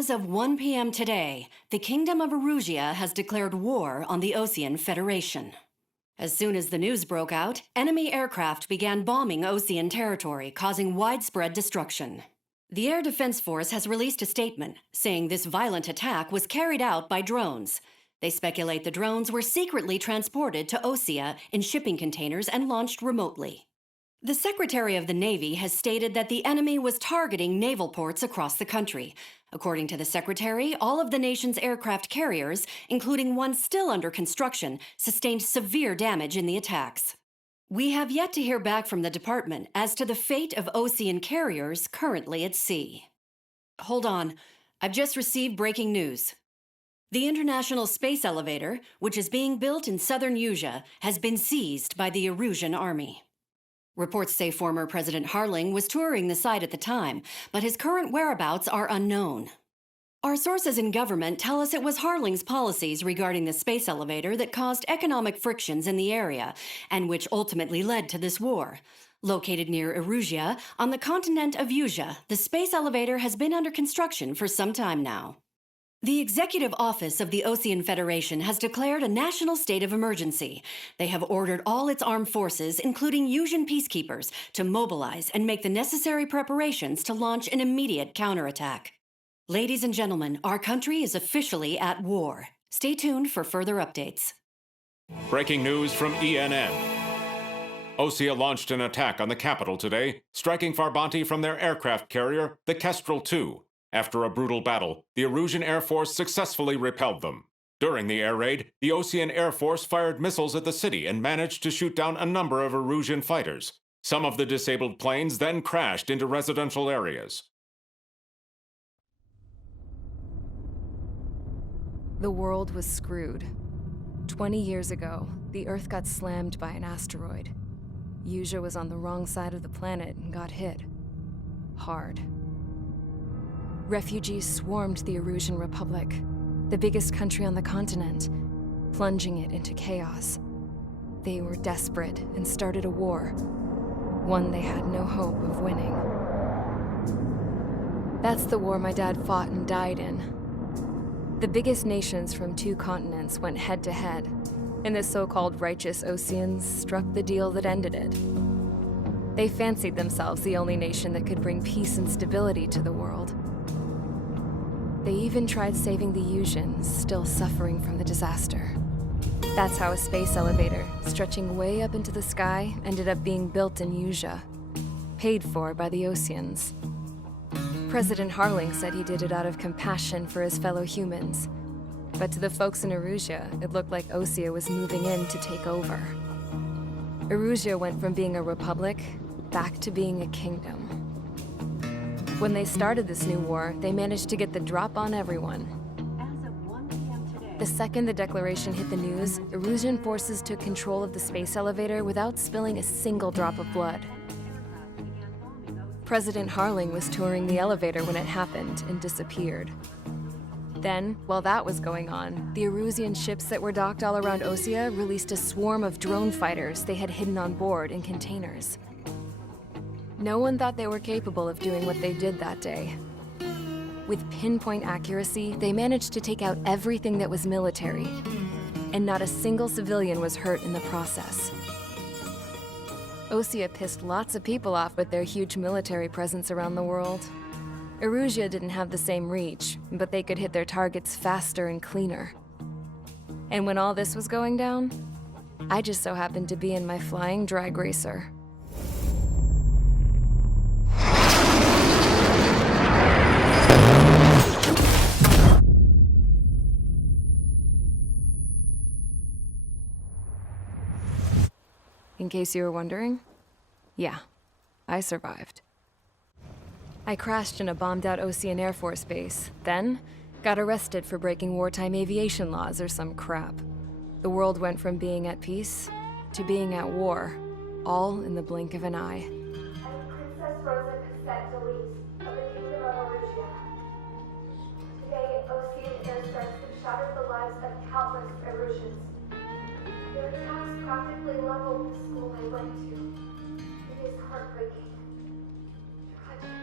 As of 1 p.m. today, the Kingdom of Erusia has declared war on the Osean Federation. As soon as the news broke out, enemy aircraft began bombing Osean territory, causing widespread destruction. The Air Defense Force has released a statement saying this violent attack was carried out by drones. They speculate the drones were secretly transported to Osea in shipping containers and launched remotely. The Secretary of the Navy has stated that the enemy was targeting naval ports across the country. According to the Secretary, all of the nation's aircraft carriers, including one still under construction, sustained severe damage in the attacks. We have yet to hear back from the department as to the fate of Osean carriers currently at sea. Hold on, I've just received breaking news. The International Space Elevator, which is being built in southern Usea, has been seized by the Erusian army. Reports say former President Harling was touring the site at the time, but his current whereabouts are unknown. Our sources in government tell us it was Harling's policies regarding the space elevator that caused economic frictions in the area, and which ultimately led to this war. Located near Erusia, on the continent of Usea, the space elevator has been under construction for some time now. The Executive Office of the Osean Federation has declared a national state of emergency. They have ordered all its armed forces, including Usian peacekeepers, to mobilize and make the necessary preparations to launch an immediate counterattack. Ladies and gentlemen, our country is officially at war. Stay tuned for further updates. Breaking news from ENN. Osea launched an attack on the capital today, striking Farbanti from their aircraft carrier, the Kestrel II. After a brutal battle, the Erusian Air Force successfully repelled them. During the air raid, the Osean Air Force fired missiles at the city and managed to shoot down a number of Erusian fighters. Some of the disabled planes then crashed into residential areas. The world was screwed. 20 years ago, the Earth got slammed by an asteroid. Usea was on the wrong side of the planet and got hit. Hard. Refugees swarmed the Erusian Republic, the biggest country on the continent, plunging it into chaos. They were desperate and started a war, one they had no hope of winning. That's the war my dad fought and died in. The biggest nations from 2 continents went head-to-head, and the so-called righteous Oseans struck the deal that ended it. They fancied themselves the only nation that could bring peace and stability to the world. They even tried saving the Usians, still suffering from the disaster. That's how a space elevator, stretching way up into the sky, ended up being built in Usea, paid for by the Oseans. President Harling said he did it out of compassion for his fellow humans. But to the folks in Erusia, it looked like Osea was moving in to take over. Erusia went from being a republic back to being a kingdom. When they started this new war, they managed to get the drop on everyone. As of 1 p.m. today, The second the declaration hit the news, Erusian forces took control of the space elevator without spilling a single drop of blood. President Harling was touring the elevator when it happened and disappeared. Then, while that was going on, the Erusian ships that were docked all around Osea released a swarm of drone fighters they had hidden on board in containers. No one thought they were capable of doing what they did that day. With pinpoint accuracy, they managed to take out everything that was military, and not a single civilian was hurt in the process. Osea pissed lots of people off with their huge military presence around the world. Erusia didn't have the same reach, but they could hit their targets faster and cleaner. And when all this was going down, I just so happened to be in my flying drag racer. In case you were wondering, yeah, I survived. I crashed in a bombed-out Osean Air Force base, then got arrested for breaking wartime aviation laws or some crap. The world went from being at peace to being at war, all in the blink of an eye. I'm Princess Rosa Cassette Delise of the Kingdom of Erusia. Today, Osean airstrikes have shattered the lives of countless Erusians. Their attacks practically leveled the school I went to. It is heartbreaking. Tragic.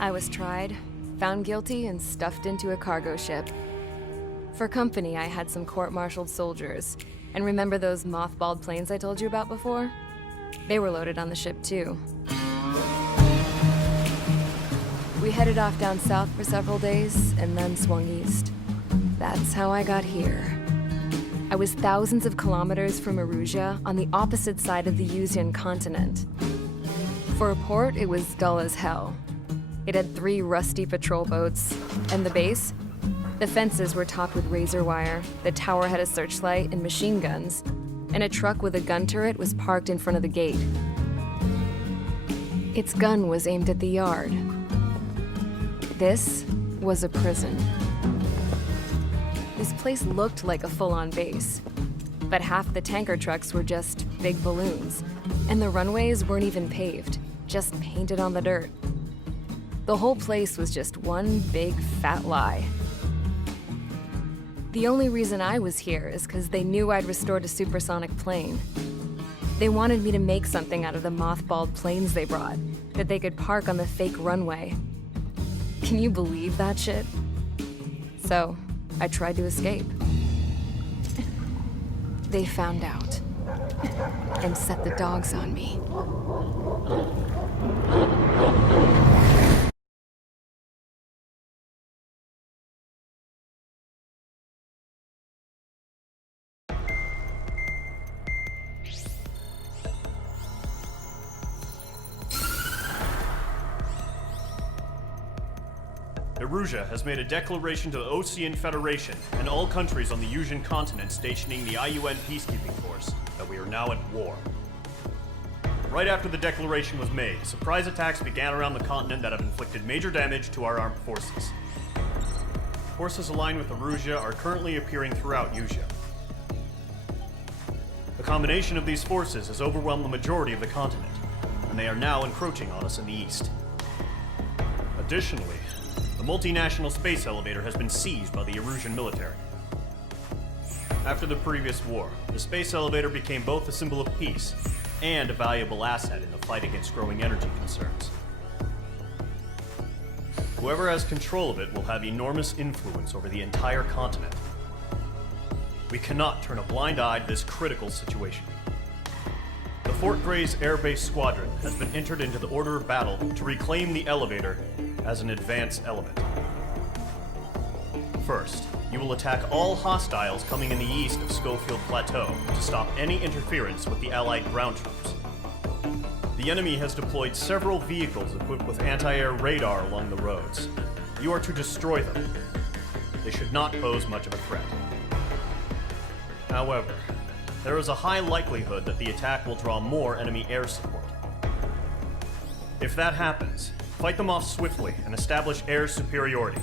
I was tried, found guilty, and stuffed into a cargo ship. For company, I had some court-martialed soldiers. And remember those mothballed planes I told you about before? They were loaded on the ship, too. We headed off down south for several days, and then swung east. That's how I got here. I was thousands of kilometers from Erusia, on the opposite side of the Yuzian continent. For a port, it was dull as hell. It had 3 rusty patrol boats, and the base? The fences were topped with razor wire, the tower had a searchlight and machine guns, and a truck with a gun turret was parked in front of the gate. Its gun was aimed at the yard. This was a prison. This place looked like a full-on base, but half the tanker trucks were just big balloons, and the runways weren't even paved, just painted on the dirt. The whole place was just one big fat lie. The only reason I was here is because they knew I'd restored a supersonic plane. They wanted me to make something out of the mothballed planes they brought, that they could park on the fake runway. Can you believe that shit? So, I tried to escape. They found out, and set the dogs on me. Erusia has made a declaration to the Ocean Federation and all countries on the Yuzian continent stationing the IUN peacekeeping force that we are now at war. Right after the declaration was made, surprise attacks began around the continent that have inflicted major damage to our armed forces. Forces aligned with Erusia are currently appearing throughout Yusia. The combination of these forces has overwhelmed the majority of the continent, and they are now encroaching on us in the east. Additionally, the multinational space elevator has been seized by the Erusian military. After the previous war, the space elevator became both a symbol of peace and a valuable asset in the fight against growing energy concerns. Whoever has control of it will have enormous influence over the entire continent. We cannot turn a blind eye to this critical situation. The Fort Gray's Air Base Squadron has been entered into the order of battle to reclaim the elevator as an advance element. First, you will attack all hostiles coming in the east of Schofield Plateau to stop any interference with the Allied ground troops. The enemy has deployed several vehicles equipped with anti-air radar along the roads. You are to destroy them. They should not pose much of a threat. However, there is a high likelihood that the attack will draw more enemy air support. If that happens, fight them off swiftly and establish air superiority.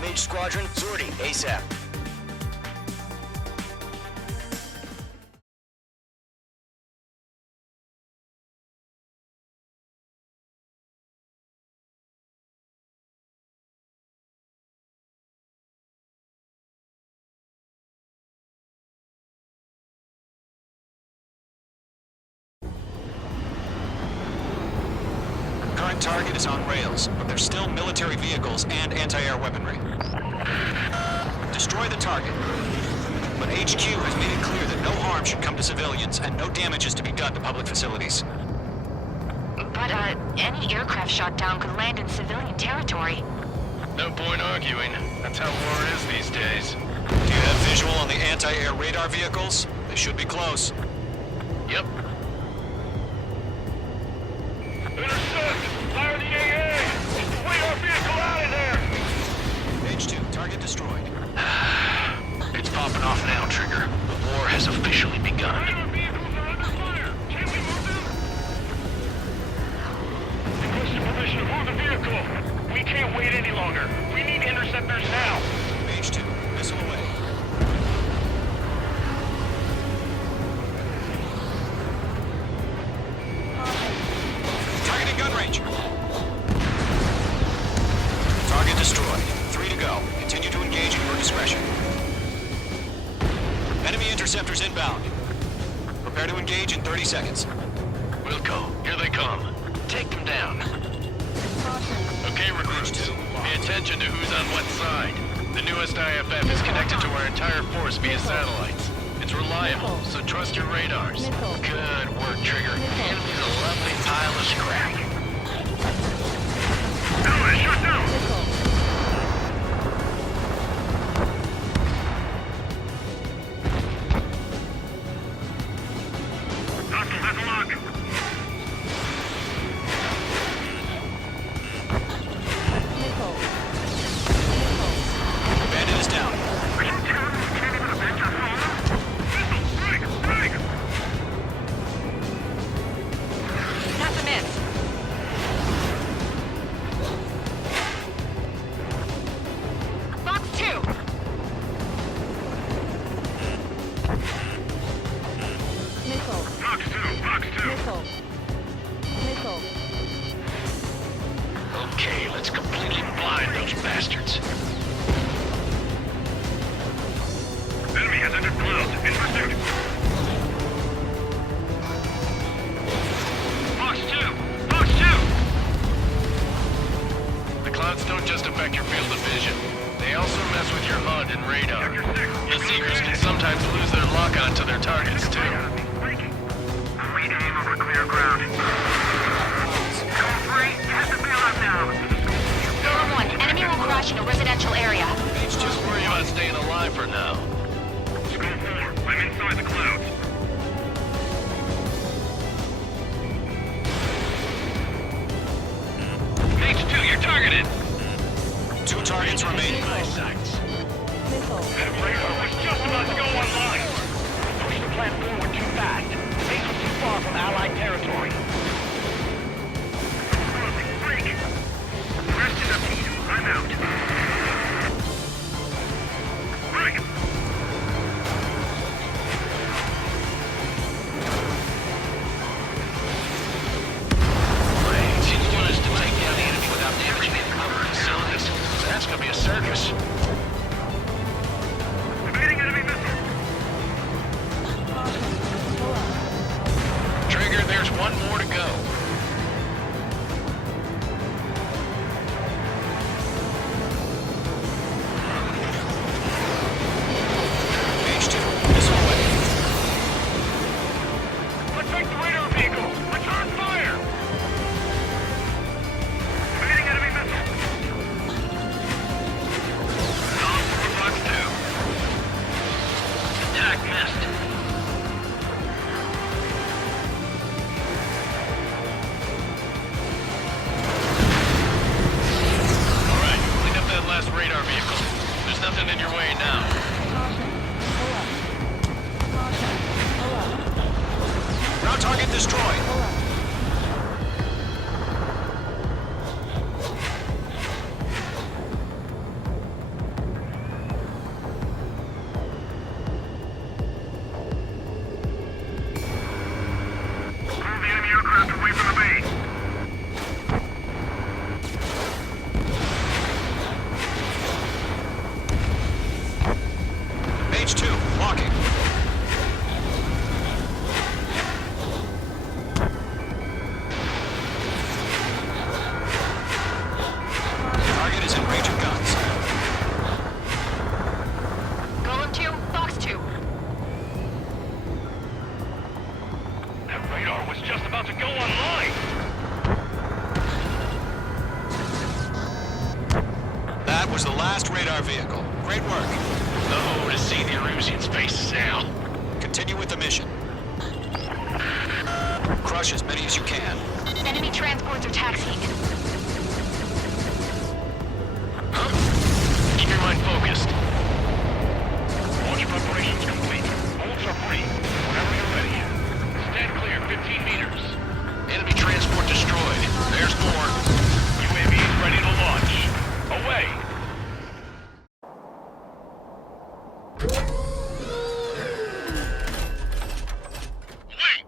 Mage Squadron, sortie ASAP. Current target is on rails, but there's still military vehicles and anti-air weaponry. Destroy the target. But HQ has made it clear that no harm should come to civilians and no damage is to be done to public facilities. But, any aircraft shot down could land in civilian territory. No point arguing. That's how war is these days. Do you have visual on the anti-air radar vehicles? They should be close. Yep. Intercept! Fire the AA! Wait our vehicle out of there! H2, target destroyed. It's popping off now, Trigger. The war has officially begun. Our vehicles are under fire! Can we move them? Requesting permission to move the vehicle. We can't wait any longer. We need interceptors now. H2, missile away. Targeting gun range. Target destroyed. 3 to go. Continue to engage at your discretion. Enemy interceptors inbound. Prepare to engage in 30 seconds. Wilco, here they come. Take them down. Okay, recruits. Pay attention to who's on what side. The newest IFF is connected to our entire force via satellites. It's reliable, so trust your radars. Good work, Trigger. Enemy's a lovely pile of scrap. Shoot down! Hostile has a lock. Bandit is down. Are you telling me you can't even avenge your father? Missile! Strike! Strike! Not the miss. Box 2. Missile. Box 2! Box 2! Missile. Missile. Okay, let's completely blind those bastards. Enemy has entered clouds. In pursuit. Box 2! Box 2! The clouds don't just affect your field of vision. They also mess with your HUD and radar. Your seekers can sometimes lose their lock-on to their targets, too. Read aim over clear ground. Code 3, test the bailout now. Door 1, enemy will crash in a residential area. Just worry about staying alive for now. School 4, I'm inside the clouds. H2, you're targeted. 2 targets remain. Missile. That radar was just about to go online. Push the plan forward too fast. Base was too far from Allied territory. Freak! Rest in peace. I'm out. Right. She's doing us to take down the enemy without damaging the cover facilities. So that's gonna be a circus. Evading enemy missile. Trigger, there's one more to go. H2, missile away. Let's take the radar vehicle. Return fire. Evading enemy missile. Off for Box 2. Attack missed. All right, clean up that last radar vehicle. There's nothing in your way now. Ground target destroyed. Move the enemy aircraft away from the base. H2, locking. Target is in range of guns. Golem 2, Box 2. That radar was just about to go online. was the last radar vehicle. Great work. Oh, to see the Erusians' faces now. Continue with the mission. Crush as many as you can. Enemy transports are taxiing. Huh? Keep your mind focused. Launch preparations complete. Bolts are free. Whenever you're ready. Stand clear, 15 meters. Enemy transport destroyed. There's more. UAVs ready to launch. Away! Wait!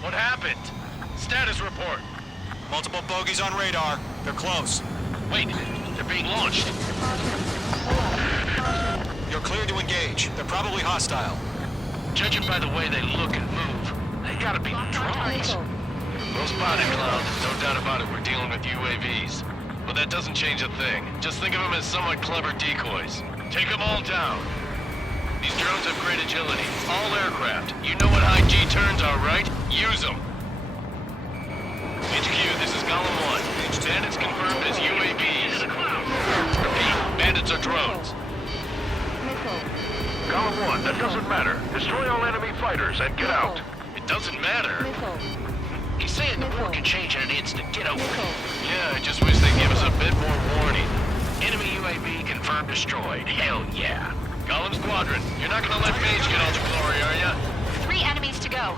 What happened? Status report. Multiple bogies on radar. They're close. Wait, they're being launched. You're clear to engage. They're probably hostile. Judging by the way they look and move, they gotta be drones. Well spotted, Cloud. No doubt about it, we're dealing with UAVs. But that doesn't change a thing. Just think of them as somewhat clever decoys. Take them all down. These drones have great agility. All aircraft. You know what high G turns are, right? Use them. HQ, this is Golem 1. Bandits confirmed as UAVs. Repeat, bandits are drones. Golem 1, that doesn't matter. Destroy all enemy fighters and get out. It doesn't matter. He's saying the war can change in an instant. Get over it. Yeah, I just wish they'd give us a bit more warning. Enemy UAV confirmed destroyed. Hell yeah. Golem Squadron, you're not gonna let Paige get all the glory, are ya? 3 enemies to go.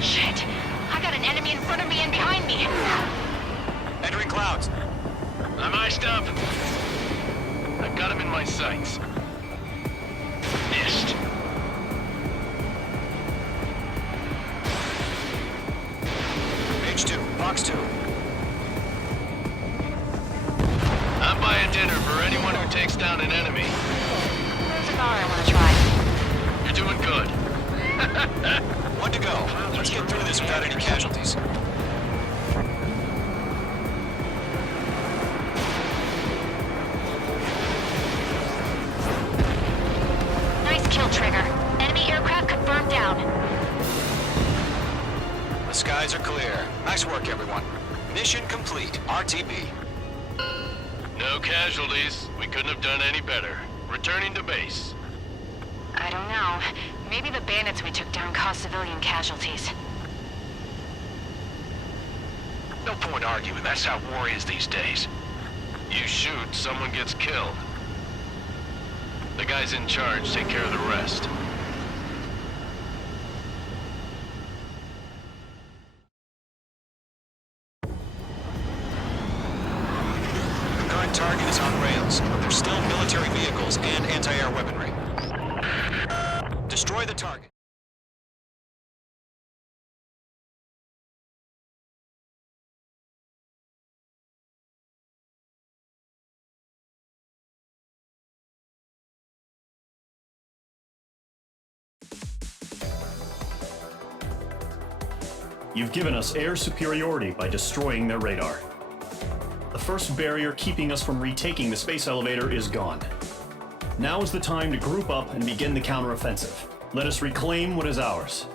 Shit! I got an enemy in front of me and behind me! Entering clouds. I'm iced up. I've got him in my sights. Missed. Page 2, box 2. I'm buying dinner for anyone who takes down an enemy. There's a bar I want to try. You're doing good. One to go. Let's get through this without any casualties. Nice kill, Trigger. Enemy aircraft confirmed down. The skies are clear. Nice work, everyone. Mission complete. RTB. No casualties. We couldn't have done any better. Returning to base. I don't know. Maybe the bandits we took down caused civilian casualties. No point arguing. That's how war is these days. You shoot, someone gets killed. The guys in charge take care of the rest. The current target is on rails, but there's still military vehicles and anti-air weaponry. Destroy the target. You've given us air superiority by destroying their radar. The first barrier keeping us from retaking the space elevator is gone. Now is the time to group up and begin the counteroffensive. Let us reclaim what is ours.